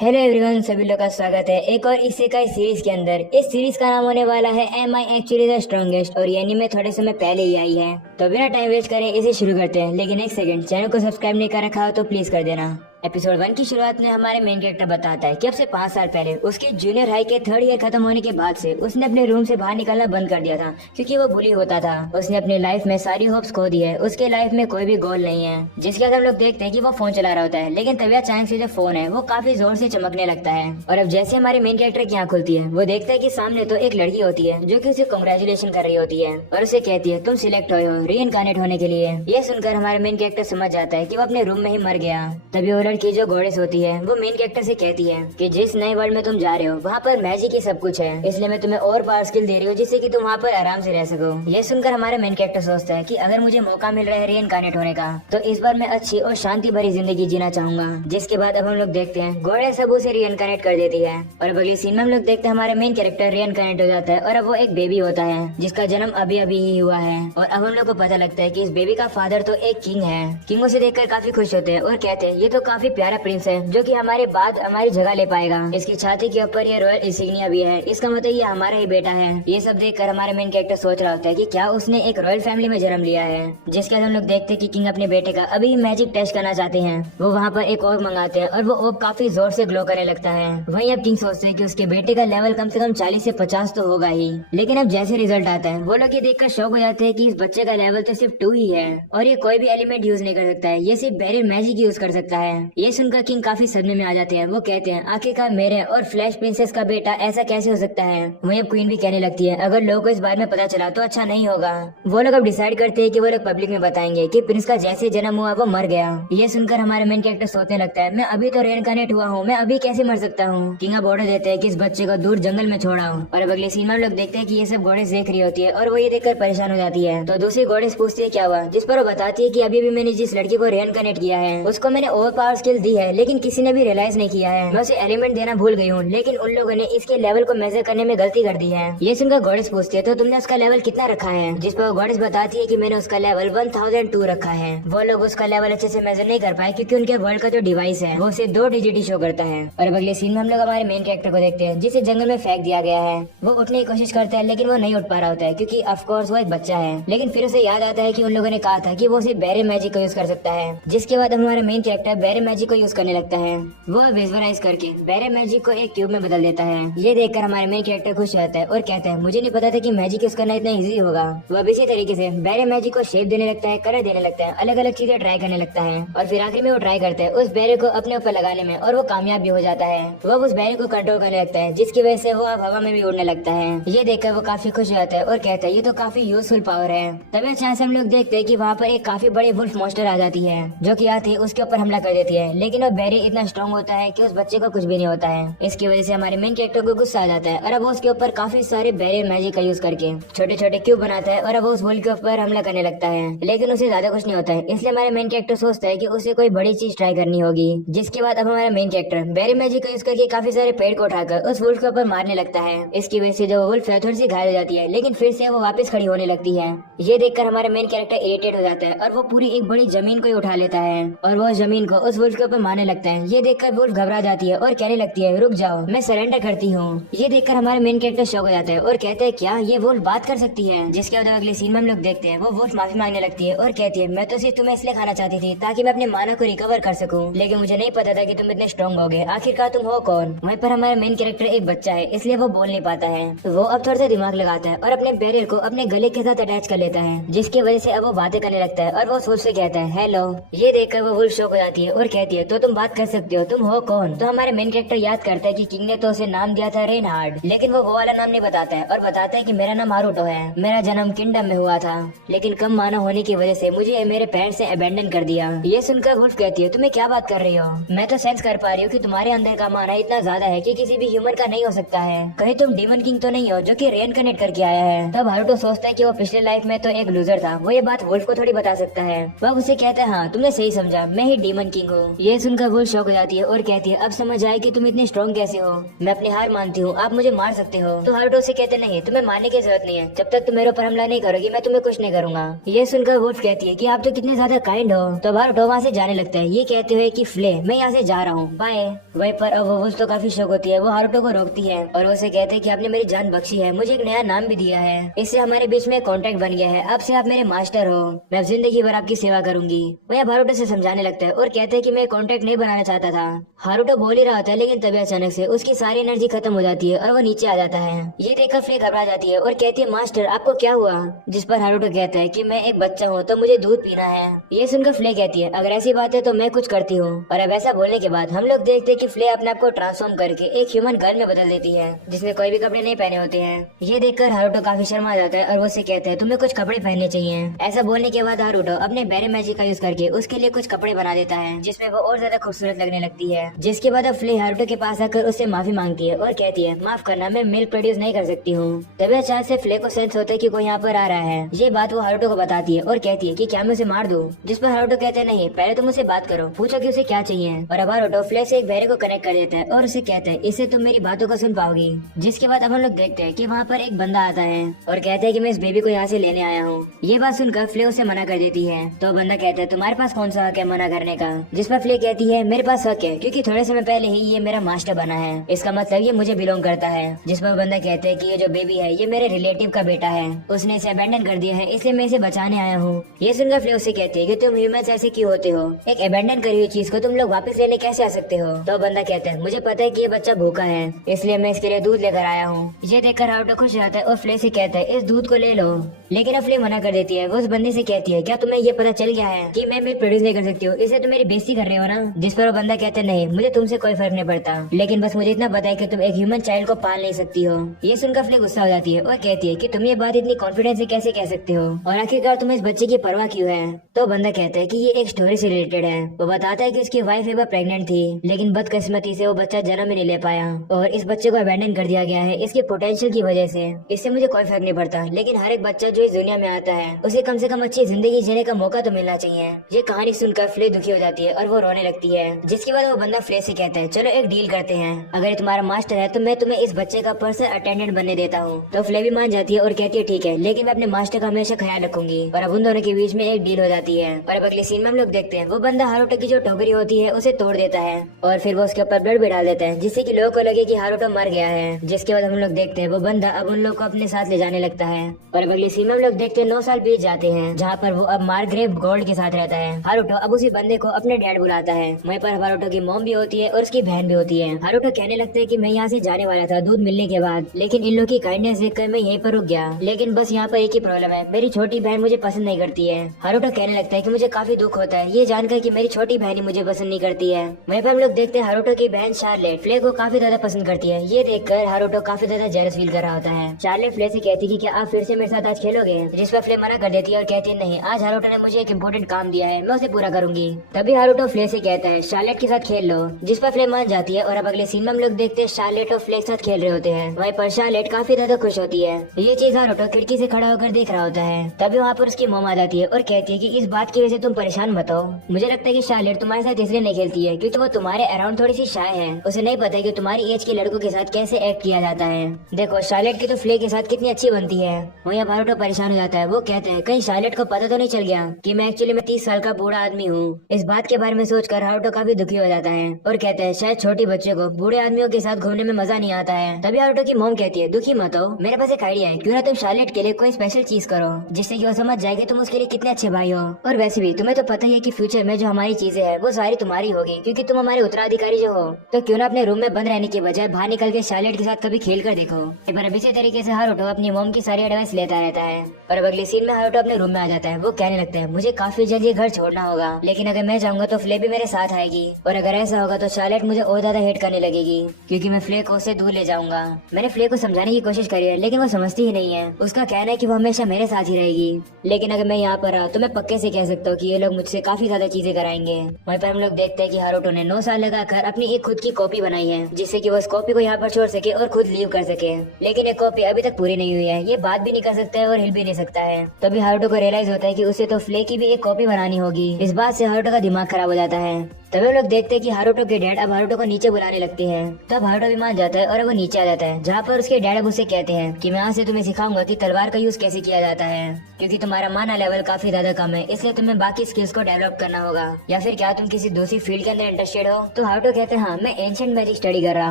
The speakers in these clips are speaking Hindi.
हेलो एवरीवन, सभी लोग का स्वागत है एक और इसेकाई सीरीज के अंदर। इस सीरीज का नाम होने वाला है am I actually the strongest और ये एनीमे थोड़े समय पहले ही आई है। तो बिना टाइम वेस्ट करें इसे शुरू करते हैं। लेकिन एक सेकंड, चैनल को सब्सक्राइब नहीं कर रखा हो तो प्लीज कर देना। एपिसोड 1 की शुरुआत में हमारे मेन कैरेक्टर बताता है कि अब से 5 साल पहले उसके जूनियर हाई के 3rd ईयर खत्म होने के बाद से उसने अपने रूम से बाहर निकलना बंद कर दिया था क्योंकि वो बुली होता था। उसने अपनी लाइफ में सारी होप्स खो दी है। उसके लाइफ में कोई भी गोल नहीं है। जिसके बाद हम लोग देखते हैं कि वो फोन चला रहा होता है, लेकिन तभी अचानक से जो फोन है वो काफी जोर से चमकने लगता है। और अब जैसे हमारे मेन कैरेक्टर की आंख खुलती है, वो देखता है कि सामने तो एक लड़की होती है जो कि उसे कांग्रेचुलेशन कर रही होती है और उसे कहती है तुम सिलेक्ट हुए हो रीइंकार्नेट होने के लिए। ये सुनकर हमारे मेन कैरेक्टर समझ जाता है कि वो अपने रूम में ही मर गया। तभी वो लड़की जो गॉडेस होती है वो मेन कैरेक्टर से कहती है कि जिस नए वर्ल्ड में तुम जा रहे हो वहाँ पर मैजिक ही सब कुछ है, इसलिए मैं तुम्हें और पावर स्किल दे रही हूँ जिससे कि तुम वहाँ पर आराम से रह सको। ये सुनकर हमारा मेन कैरेक्टर सोचता है कि अगर मुझे मौका मिल रहा है रीइंकार्नेट होने का तो इस बार मैं अच्छी और शांति भरी जिंदगी जीना चाहूंगा। जिसके बाद अब हम लोग देखते हैं गॉडेस सब उसे रीइंकार्नेट कर देती है और अगली सीन में हम लोग देखते हैं हमारे मेन कैरेक्टर रीइंकार्नेट हो जाता है और अब वो एक बेबी होता है जिसका जन्म अभी अभी ही हुआ है। और अब हम लोग को पता लगता है कि इस बेबी का फादर तो एक किंग है। किंग उसे देखकर काफी खुश होते हैं और कहते हैं ये तो काफी प्यारा प्रिंस है जो कि हमारे बाद हमारी जगह ले पाएगा। इसकी छाती के ऊपर ये रॉयल इंसिग्निया भी है, इसका मतलब ये हमारा ही बेटा है। ये सब देखकर हमारे मेन कैरेक्टर सोच रहा होता है कि क्या उसने एक रॉयल फैमिली में जन्म लिया है। जिसके बाद हम लोग देखते हैं कि किंग अपने बेटे का अभी मैजिक टेस्ट करना चाहते हैं। वो वहाँ पर एक ऑर्ब मंगाते हैं और वो ऑर्ब काफी जोर से ग्लो करने लगता है। वहीं अब किंग सोचते हैं कि उसके बेटे का लेवल कम से कम 40 से 50 तो होगा ही। लेकिन अब जैसे रिजल्ट आता है वो लोग ये देखकर शॉक हो जाते हैं कि इस बच्चे का लेवल तो सिर्फ 2 ही है और ये कोई भी एलिमेंट यूज नहीं कर सकता है, ये सिर्फ बैरियर मैजिक यूज कर सकता है। ये सुनकर किंग काफी सदमे में आ जाते हैं। वो कहते हैं आखिरकार मेरे और फ्लैश प्रिंसेस का बेटा ऐसा कैसे हो सकता है। वहीं अब क्वीन भी कहने लगती है अगर लोगों को इस बारे में पता चला तो अच्छा नहीं होगा। वो लोग अब डिसाइड करते हैं कि वो लोग पब्लिक में बताएंगे कि प्रिंस का जैसे जन्म हुआ वो मर गया। ये सुनकर हमारा मेन कैरेक्टर सोचने लगता है मैं अभी तो रीइंकार्नेट हुआ हूँ, मैं अभी कैसे मर सकता हूँ। किंग अब ऑर्डर देते हैं कि इस बच्चे को दूर जंगल में छोड़ाओ। और अब अगले सीन में हम लोग देखते हैं कि ये सब गॉडेस देख रही होती है और वो ये देखकर परेशान हो जाती है। तो दूसरी गॉडेस पूछती है क्या हुआ, जिस पर वो बताती है कि अभी भी मैंने जिस लड़की को रीइंकार्नेट किया है उसको मैंने ओवर पावर स्किल दी है, लेकिन किसी ने भी रियलाइज नहीं किया है। मैं उसे एलिमेंट देना भूल गई हूँ, लेकिन उन लोगों ने इसके लेवल को मेजर करने में गलती कर दी है। ये सुनकर गॉडेस पूछती है तो तुमने उसका लेवल कितना रखा है। जिस पर गॉडेस बताती है कि मैंने उसका लेवल 1002 रखा है। वो लोग उसका लेवल अच्छे से मेजर नहीं कर पाए क्योंकि उनके वर्ल्ड का जो डिवाइस है वो उसे 2 डिजिट ही शो करता है। और अब अगले सीन में हम लोग हमारे मेन कैरेक्टर को देखते हैं जिसे जंगल में फेंक दिया गया है। वो उठने की कोशिश करता है लेकिन वो नहीं उठ पा रहा होता है क्योंकि ऑफ कोर्स वो एक बच्चा है। लेकिन फिर उसे याद आता है कि उन लोगों ने कहा था कि वो सिर्फ बैरियर मैजिक को यूज कर सकता है। जिसके बाद हमारा मेन कैरेक्टर बैरियर मैजिक को यूज करने लगता है। वो विजुअलाइज करके बैरियर मैजिक को एक क्यूब में बदल देता है। ये देखकर हमारे मेन कैरेक्टर खुश रहता है और कहता है मुझे नहीं पता था कि मैजिक यूज करना इतना इजी होगा। वो अब इसी तरीके से बैरियर मैजिक को शेप देने लगता है, कलर देने लगता है, अलग अलग चीजें ट्राई करने लगता है और फिर आखिर में वो ट्राई करता है उस बैरियर को अपने ऊपर लगाने में और वो कामयाब भी हो जाता है। वो उस बैरियर को कंट्रोल करने लगता है जिसकी वजह से वो अब हवा में भी उड़ने लगता है। ये देखकर वो काफी खुश हो जाता है और कहता है ये तो काफी यूजफुल पावर है। तभी अचानक से हम लोग देखते हैं कि वहाँ पर एक काफी बड़ी वुल्फ मॉन्स्टर आ जाती है जो कि आती है उसके ऊपर हमला कर देती है। लेकिन वो बैरियर इतना स्ट्रॉन्ग होता है कि उस बच्चे को कुछ भी नहीं होता है। इसकी वजह से हमारे मेन कैरेक्टर को गुस्सा आ जाता है और अब वो उसके ऊपर काफी सारे बैरियर मैजिक का यूज करके छोटे छोटे क्यूब बनाता है और अब वो उस वुल्फ के ऊपर हमला करने लगता है। लेकिन उसे ज्यादा कुछ नहीं होता है, इसलिए हमारे मेन कैरेक्टर सोचता है कि उसे कोई बड़ी चीज ट्राई करनी होगी। जिसके बाद अब हमारा मेन कैरेक्टर बैरियर मैजिक का यूज करके काफी सारे पेड़ को उठाकर उस वुल्फ के ऊपर मारने लगता है। इसकी वजह से जो वुल्फ है थोड़ी सी घायल हो जाती है, लेकिन फिर से वो वापस खड़ी होने लगती है। ये देखकर हमारा मेन कैरेक्टर इरिटेट हो जाता है और वो पूरी एक बड़ी जमीन को ही उठा लेता है और वो जमीन को उस वुल्फ के ऊपर मारने लगता है। ये देखकर वुल्फ घबरा जाती है और कहने लगती है रुक जाओ, मैं सरेंडर करती हूँ। ये देखकर हमारा मेन कैरेक्टर शॉक हो जाता है और कहते हैं क्या ये वुल्फ बात कर सकती है। जिसके बाद अगले सीन में हम लोग देखते हैं वो वुल्फ माफी मांगने लगती है और कहती है मैं तो सिर्फ तुम्हें इसलिए खाना चाहती थी ताकि मैं अपने माना को रिकवर कर सकूं, लेकिन मुझे नहीं पता था कि तुम इतने स्ट्रॉन्ग होगे। आखिरकार तुम हो कौन। वहीं पर हमारा मेन कैरेक्टर एक बच्चा है इसलिए वो बोल नहीं पाता है। वो अब थोड़ा सा दिमाग लगाता है और अपने बैरियर को अपने गले के साथ अटैच कर लेता है, जिसकी वजह से अब वो बातें करने लगता है और वो वुल्फ से कहता है हेलो। ये देखकर वो वुल्फ शॉक हो जाती है और कहती है तो तुम बात कर सकते हो, तुम हो कौन। तो हमारे मेन कैरेक्टर याद करता है कि किंग ने तो उसे नाम दिया था रेनहार्ड, लेकिन वो वाला नाम नहीं बताता है और बताता है कि मेरा नाम हारुतो है, मेरा जन्म किंगडम में हुआ था, लेकिन कम माना होने की वजह से मुझे मेरे पेरेंट्स ने अबेंडन कर दिया। ये सुनकर वुल्फ कहती है तुम्हें क्या बात कर रही हो, मैं तो सेंस कर पा रही हूँ कि तुम्हारे अंदर का माना इतना ज्यादा है कि किसी भी ह्यूमन का नहीं हो सकता है। कहीं तुम डीमन किंग तो नहीं हो जो कि रीइंकार्नेट करके आया है। तब हारुतो सोचता है कि वो पिछले लाइफ में तो एक लूजर था, वो ये बात वुल्फ को थोड़ी बता सकता है। वह उसे कहता है हाँ तुमने सही समझा, मैं ही डीमन किंग हूँ ये सुनकर वो शौक हो जाती है और कहती है अब समझ आए कि तुम इतने स्ट्रॉन्ग कैसे हो, मैं अपनी हार मानती हूँ, आप मुझे मार सकते हो। तो हारुतो से कहते नहीं, तुम्हें मारने की जरूरत नहीं है, जब तक तुम मेरे ऊपर हमला नहीं करोगी मैं तुम्हें कुछ नहीं करूंगा। ये सुनकर वुल्फ कहती है कि आप तो कितने ज्यादा काइंड हो। तो हारुतो वहाँ से जाने लगता है ये कहते हुए कि फ्ले मैं यहाँ से जा रहा हूँ, बाय। वहीं पर अब वो वुल्फ तो काफी शौक होती है, वो हारुतो को रोकती है और उसे कहते हैं कि आपने मेरी जान बख्शी है, मुझे एक नया नाम भी दिया है, इससे हमारे बीच में कॉन्ट्रैक्ट बन गया है, अब से आप मेरे मास्टर हो, मैं अब जिंदगी भर आपकी सेवा करूंगी। वह हारुतो से समझाने लगता है और कहते हैं कि मैं कॉन्ट्रैक्ट नहीं बनाना चाहता था। हारुतो बोल ही रहा होता है लेकिन तभी अचानक से उसकी सारी एनर्जी खत्म हो जाती है और वो नीचे आ जाता है। ये देखकर फ्ले घबरा जाती है और कहती है मास्टर आपको क्या हुआ, जिस पर हारुतो कहता है कि मैं एक बच्चा हूँ तो मुझे दूध पीना है। ये सुनकर फ्ले कहती है अगर ऐसी बात है तो मैं कुछ करती हूँ। और अब ऐसा बोलने के बाद हम लोग देखते हैं कि फ्ले अपने आप को ट्रांसफॉर्म करके एक ह्यूमन गर्ल में बदल देती है जिसमें कोई भी कपड़े नहीं पहने होते हैं। ये देखकर हारुतो काफी शर्मा जाता है और वो उसे कहता है तुम्हें कुछ कपड़े पहनने चाहिए। ऐसा बोलने के बाद हारुतो अपने बेरे मैजिक का यूज करके उसके लिए कुछ कपड़े बना देता है जिसमें वो और ज्यादा खूबसूरत लगने लगती है। जिसके बाद अब फ्ले हारुतो के पास आकर उससे माफी मांगती है और कहती है माफ करना मैं मिल्क प्रोड्यूस नहीं कर सकती हूँ। तभी अचानक से फ्ले को सेंस होता है कि कोई यहाँ पर आ रहा है। ये बात वो हारुतो को बताती है और कहती है कि क्या मैं उसे मार दूं, जिस पर हारुतो कहते हैं नहीं पहले तुम उसे बात करो, पूछो कि उसे क्या चाहिए। और अब हारुतो फ्ले से एक बहरे को कनेक्ट कर देता है और उसे कहता है इससे तुम मेरी बातों को सुन पाओगी। जिसके बाद अब हम लोग देखते हैं कि वहाँ पर एक बंदा आता है और कहता है कि मैं इस बेबी को यहाँ से लेने आया हूँ। ये बात सुनकर फ्ले उसे मना कर देती है। तो बंदा कहता है तुम्हारे पास कौन सा हक है मना करने का, जिस पर फ्ले कहती है मेरे पास हक है क्योंकि थोड़े समय पहले ही ये मेरा मास्टर बना है, इसका मतलब ये मुझे बिलोंग करता है। जिस पर बंदा कहता है कि ये जो बेबी है ये मेरे रिलेटिव का बेटा है, उसने इसे अबेंडन कर दिया है इसलिए मैं इसे बचाने आया हूँ। ये सुनकर फ्ले उससे कहती है कि तुम ह्यूमंस ऐसे क्यों होते हो, एक अबेंडन करी हुई चीज को तुम लोग वापस लेने कैसे आ सकते हो। तो बंदा कहता है मुझे पता है कि ये बच्चा भूखा है इसलिए मैं इसके लिए दूध लेकर आया हूँ। ये देखकर हारुतो खुश रहता है और फ्ले से कहता है इस दूध को ले लो, लेकिन अब फ्ले मना कर देती है। वो उस बंदे से कहती है क्या तुम्हें ये पता चल गया है कि मैं मिल्क प्रोड्यूस नहीं कर सकती हूँ, इससे तुम मेरी बेइज्जती कर रहे हो ना। जिस पर वो बंदा कहता है नहीं मुझे तुमसे कोई फर्क नहीं पड़ता, लेकिन बस मुझे इतना पता है कि तुम एक ह्यूमन चाइल्ड को पाल नहीं सकती हो। ये सुनकर फ्ले गुस्सा हो जाती है और कहती है कि तुम ये बात इतनी कॉन्फिडेंस से कैसे कह सकते हो और आखिरकार तुम्हें इस बच्चे की परवाह क्यों है। तो बंदा कहता है कि ये एक स्टोरी से रिलेटेड है। वो बताता है कि उसकी वाइफ एक बार प्रेग्नेंट थी लेकिन बदकिस्मती से वो बच्चा जन्म ही नहीं ले पाया और इस बच्चे को अबेंडन कर दिया गया है इसके पोटेंशियल की वजह से। इससे मुझे कोई फर्क नहीं पड़ता, लेकिन हर एक बच्चा जो इस दुनिया में आता है उसे कम से कम अच्छी जिंदगी जीने का मौका तो मिलना चाहिए। ये कहानी सुनकर फ्ले दुखी हो जाती है और वो रोने लगती है। जिसके बाद वो बंदा फ्ले से कहता है चलो एक डील करते हैं, अगर तुम्हारा मास्टर है तो मैं तुम्हें इस बच्चे का पर्सनल अटेंडेंट बनने देता हूँ। तो फ्ले भी मान जाती है और कहती है ठीक है, लेकिन मैं अपने मास्टर का हमेशा ख्याल रखूंगी। और अब उन दोनों के बीच में एक डील हो जाती है। और अब अगले सीन में हम लोग देखते हैं वो बंदा हारुतो की जो टोकरी होती है उसे तोड़ देता है और फिर वो उसके ऊपर ब्लड भी डाल देता है जिससे कि लोगों को लगे कि हारुतो मर गया है। जिसके बाद हम लोग देखते हैं वो बंदा अब उन लोग को अपने साथ ले जाने लगता है। और अब अगले सीन में हम लोग देखते हैं 9 साल बीत जाते हैं जहाँ पर वो अब मार्ग्रेव गोल्ड के साथ रहता है। हारुतो अब उसी बंदे को अपने डैड बुलाता है। वहीं पर हारुतो की मॉम भी होती है और उसकी बहन भी होती है। हारुतो कहने लगता है कि मैं यहाँ से जाने वाला था दूध मिलने के बाद, लेकिन इन लोग की काइंडनेस देखकर मैं यहीं पर रुक गया, लेकिन बस यहाँ पर एक ही प्रॉब्लम है, मेरी छोटी बहन मुझे पसंद नहीं करती है। हारुतो कहने लगता है कि मुझे काफी दुख होता है ये जानकर कि मेरी छोटी बहन ही मुझे पसंद नहीं करती है। वहीं पर हम लोग देखते हैं हारुतो की बहन शार्लेट फ्ले को काफी ज्यादा पसंद करती है। ये देखकर हारुतो काफी ज्यादा जेलस फील कर रहा होता है। शार्लेट फ्ले से कहती है कि क्या आप फिर से मेरे साथ आज खेलोगे, जिस पर फ्ले मना कर देती है और कहती है नहीं, आज हारुतो ने मुझे एक इम्पोर्टेंट काम दिया है, मैं उसे पूरा करूंगी। तभी हारुतो फ्ले से कहता है शार्लेट के साथ खेल लो, जिस पर फ्ले मान जाती है। और अब अगले सीन में हम लोग देखते हैं शार्लेट और फ्ले के साथ खेल रहे होते हैं। वहीं पर शार्लेट काफी ज्यादा खुश होती है। ये चीज हारुतो खिड़की से खड़ा होकर देख रहा होता है। तभी वहाँ पर उसकी मॉम आ जाती है और कहती है कि इस बात की वजह से तुम परेशान मत हो, मुझे लगता है कि शार्लेट तुम्हारे साथ इसलिए नहीं खेलती है क्योंकि वो तुम्हारे अराउंड थोड़ी सी शाय है, उसे नहीं पता कि तुम्हारी एज के लड़कों के साथ कैसे एक्ट किया जाता है। देखो शार्लेट की तो फ्ले के साथ कितनी अच्छी बनती है। वहीं हारुतो परेशान हो जाता है। वो कहते हैं कहीं शार्लेट को पता तो नहीं चल गया कि मैं एक्चुअली 30 साल का बूढ़ा आदमी हूँ। इस बात के बारे में सोचकर हारुतो काफी दुखी हो जाता है और कहते हैं शायद छोटी बच्चे को बूढ़े आदमियों के साथ घूमने में मजा नहीं आता है। तभी हारुतो की मॉम कहती है दुखी मत हो, मेरे पास एक आइडिया है, क्यों ना तुम शार्लेट के लिए कोई स्पेशल चीज करो जिससे कि वो समझ जाए कि तुम उसके लिए कितने अच्छे भाई हो। और वैसे भी तुम्हें तो पता ही है कि फ्यूचर में जो हमारी चीजें हैं वो सारी तुम्हारी होगी क्योंकि तुम हमारे उत्तराधिकारी जो हो। तो क्यों ना अपने रूम में बंद रहने की बजाय बाहर निकल के शार्लेट के साथ कभी खेल कर देखो। एक बार इसी तरीके से हारुतो अपनी मॉम की सारी एडवाइस लेता रहता है। और अब अगले सीन में हारुतो अपने रूम में आ जाता है। वो कहने लगता है मुझे काफी जल्द ये घर छोड़ना होगा, लेकिन अगर मैं जाऊंगा तो फ्ले भी मेरे साथ आएगी और अगर ऐसा होगा तो शार्लेट मुझे और ज्यादा हेट करने लगेगी क्योंकि मैं फ्ले को उससे दूर ले जाऊंगा। मैंने फ्ले को समझाने की कोशिश करी है लेकिन वो समझती ही नहीं है। उसका कहना है कि वो हमेशा मेरे साथ ही रहेगी, लेकिन अगर मैं यहाँ पर रहा तो मैं पक्के से कह सकता हूँ कि ये लोग मुझसे काफी ज्यादा चीजें कराएंगे। वहीं पर हम लोग देखते हैं कि हारुतो ने 9 साल लगाकर अपनी एक खुद की कॉपी बनाई है जिससे कि वो इस कॉपी को यहाँ पर छोड़ सके और खुद लीव कर सके, लेकिन ये कॉपी अभी तक पूरी नहीं हुई है। ये बात भी नहीं कर सकता है और हिल भी नहीं सकता है। तभी हारुतो को रियलाइज होता है कि उसे तो फ्ले की भी एक कॉपी बनानी होगी। इस बात से हारुतो का दिमाग खराब हो जाता है। तभी हम लोग देखते हैं कि हारुतो के डैड अब हारुतो को नीचे बुलाने लगते हैं। तब हारुतो भी मान जाता है और वो नीचे आ जाता है, जहाँ पर उसके डैड अब उसे कहते हैं कि मैं आज से तुम्हें सिखाऊंगा कि तलवार का यूज कैसे किया जाता है, क्योंकि तुम्हारा माना लेवल काफी ज्यादा कम है, इसलिए तुम्हें बाकी स्किल्स को डेवलप करना होगा। या फिर क्या तुम किसी दूसरी फील्ड के अंदर इंटरेस्टेड हो? तो हारुतो कहते हैं हाँ, मैं एंशिएंट मैजिक स्टडी कर रहा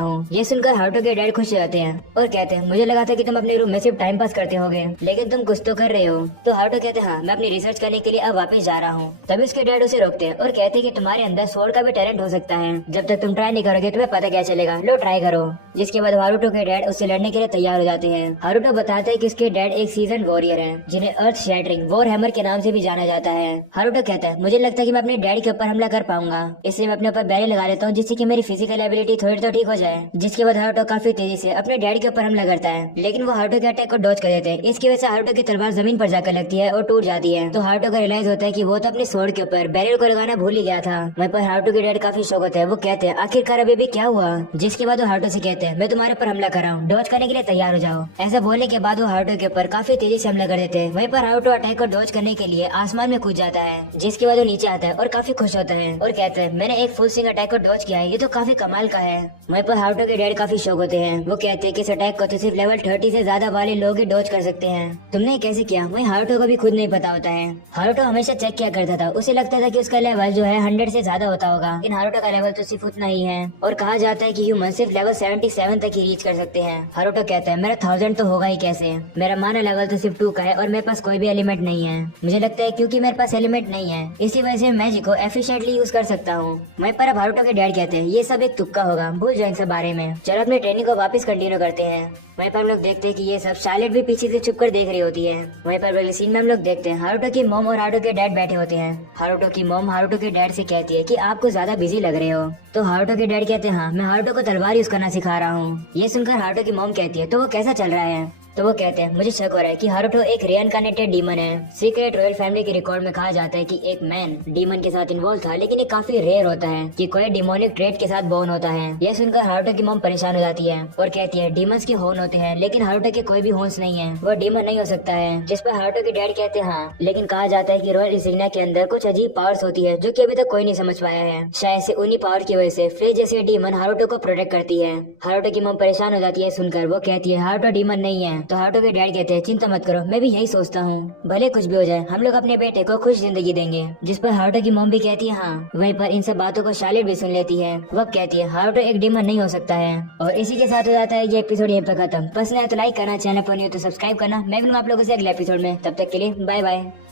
हूँ। ये सुनकर हारुतो के डैड खुश हो जाते हैं और कहते हैं मुझे लगा था कि तुम अपने रूम में सिर्फ टाइम पास करते होगे, लेकिन तुम कुछ तो कर रहे हो। तो हारुतो कहते हैं हाँ, मैं अपनी रिसर्च करने के लिए अब वापस जा रहा हूँ। तभी उसके डैड उसे रोकते हैं और कहते हैं कि तुम्हारे अंदर स्वॉर्ड का भी टैलेंट हो सकता है, जब तक तुम ट्राई नहीं करोगे तुम्हें पता क्या चलेगा, लो ट्राई करो। जिसके बाद हारुतो के डैड उससे लड़ने के लिए तैयार हो जाते हैं। हारुतो बताते हैं कि उसके डैड एक सीजन वॉरियर हैं, जिन्हें अर्थ शैटरिंग वॉर हैमर के नाम से भी जाना जाता है। हारुतो कहता है मुझे लगता है कि मैं अपने डैड के ऊपर हमला कर पाऊंगा, इसलिए मैं अपने ऊपर बैरी लगा लेता हूँ, जिससे कि मेरी फिजिकल एबिलिटी थोड़ी तो ठीक हो जाए। जिसके बाद हारुतो काफी तेजी से अपने डैड के ऊपर हमला करता है, लेकिन वो हारुतो के अटैक को डॉज कर देते हैं। इसकी वजह से हारुतो की तलवार जमीन पर जाकर लगती है और टूट जाती है। तो हारुतो को रियलाइज होता है कि वो तो अपने स्वॉर्ड के ऊपर बैरियर को लगाना भूल ही गया था। वहीं पर हारुतो के डैड काफी शौक होता है, वो कहते हैं आखिरकार अभी भी क्या हुआ। जिसके बाद वो हारुतो से कहते हैं मैं तुम्हारे ऊपर हमला कर रहा हूँ, डॉज करने के लिए तैयार हो जाओ। ऐसा बोलने के बाद वो हारुतो के ऊपर काफी तेजी से हमला कर देते हैं। वहीं पर हारुतो अटैक को डॉज करने के लिए आसमान में कूद जाता है। जिसके बाद वो नीचे आता है और काफी खुश होता है और कहता है मैंने एक फुल स्विंग अटैक को डॉज किया है, ये तो काफी कमाल का है। वहीं पर हारुतो के डैड काफी शौक होते हैं, वो कहते हैं कि इस अटैक को तो सिर्फ लेवल 30 से ज्यादा वाले लोग ही डॉज कर सकते हैं, तुमने कैसे किया? वहीं हारुतो को भी खुद नहीं पता होता है। हारुतो हमेशा चेक किया करता था, उसे लगता था कि उसका लेवल जो है 100 से ज्यादा होता होगा, लेकिन हारुतो का लेवल तो सिर्फ उतना ही है। और कहा जाता है कि ह्यूमन सिर्फ लेवल 77 तक ही रीच कर सकते हैं। हारुतो कहता है मेरा 1000 तो होगा ही कैसे, मेरा माना लेवल तो सिर्फ 2 का है और मेरे पास कोई भी एलिमेंट नहीं है। मुझे लगता है क्योंकि मेरे पास एलिमेंट नहीं है, इसी वजह से मैजिक को एफिशिएंटली यूज कर सकता हूँ। वहीं पर अब हारुतो के डैड कहते हैं ये सब एक तुक्का होगा, भूल जाओ इन सब बारे में, चलो अपने ट्रेनिंग को वापस कंटिन्यू करते हैं। वहीं पर हम लोग देखते हैं कि ये सब शार्लेट भी पीछे से छुप कर देख रही होती है। वहीं पर अगले सीन में हम लोग देखते हैं हारुतो की मॉम और हारुतो के डैड बैठे होते हैं। हारुतो की मॉम हारुतो के डैड से कहती है कि आपको ज्यादा बिजी लग रहे हो। तो हारुतो के डैड कहते हैं हाँ, मैं हारुतो को तलवार यूज करना सिखा रहा हूँ। ये सुनकर हारुतो की मॉम कहती है तो वो कैसा चल रहा है? तो वो कहते हैं मुझे शक हो रहा है कि हारुतो एक रिइनकार्नेटेड डीमन है। सीक्रेट रॉयल फैमिली के रिकॉर्ड में कहा जाता है कि एक मैन डीमन के साथ इन्वॉल्व था, लेकिन ये काफी रेयर होता है कि कोई डिमोनिक ट्रेट के साथ बोर्न होता है। यह सुनकर हारुतो की मॉम परेशान हो जाती है और कहती है डीमंस के हॉर्न होते हैं, लेकिन हारुतो के कोई भी हॉर्न्स नहीं है, वो डीमन नहीं हो सकता है। जिस पर हारुतो के डैड कहते हैं हाँ, लेकिन कहा जाता है कि रॉयल इंसिग्निया के अंदर कुछ अजीब पावर्स होती है जो कि अभी तक कोई नहीं समझ पाया है। शायद से उन्हीं पावर की वजह से फ्लेज जैसे डीमन हारुतो को प्रोटेक्ट करती है। हारुतो की मॉम परेशान हो जाती है सुनकर, वो कहती है हारुतो डीमन नहीं है। तो हारुतो के डैड कहते हैं चिंता मत करो, मैं भी यही सोचता हूँ, भले कुछ भी हो जाए हम लोग अपने बेटे को खुश जिंदगी देंगे। जिस पर हारुतो की मॉम भी कहती है हाँ। वहीं पर इन सब बातों को शार्लेट भी सुन लेती है। वह कहती है हारुतो एक डीमन नहीं हो सकता है। और इसी के साथ हो जाता है ये एपिसोड यहीं पर खत्म। पसंद आया तो लाइक करना, चैनल पर नहीं हो तो सब्सक्राइब करना। मैं मिलूंगा आप लोगों से अगले एपिसोड में, तब तक के लिए बाय बाय।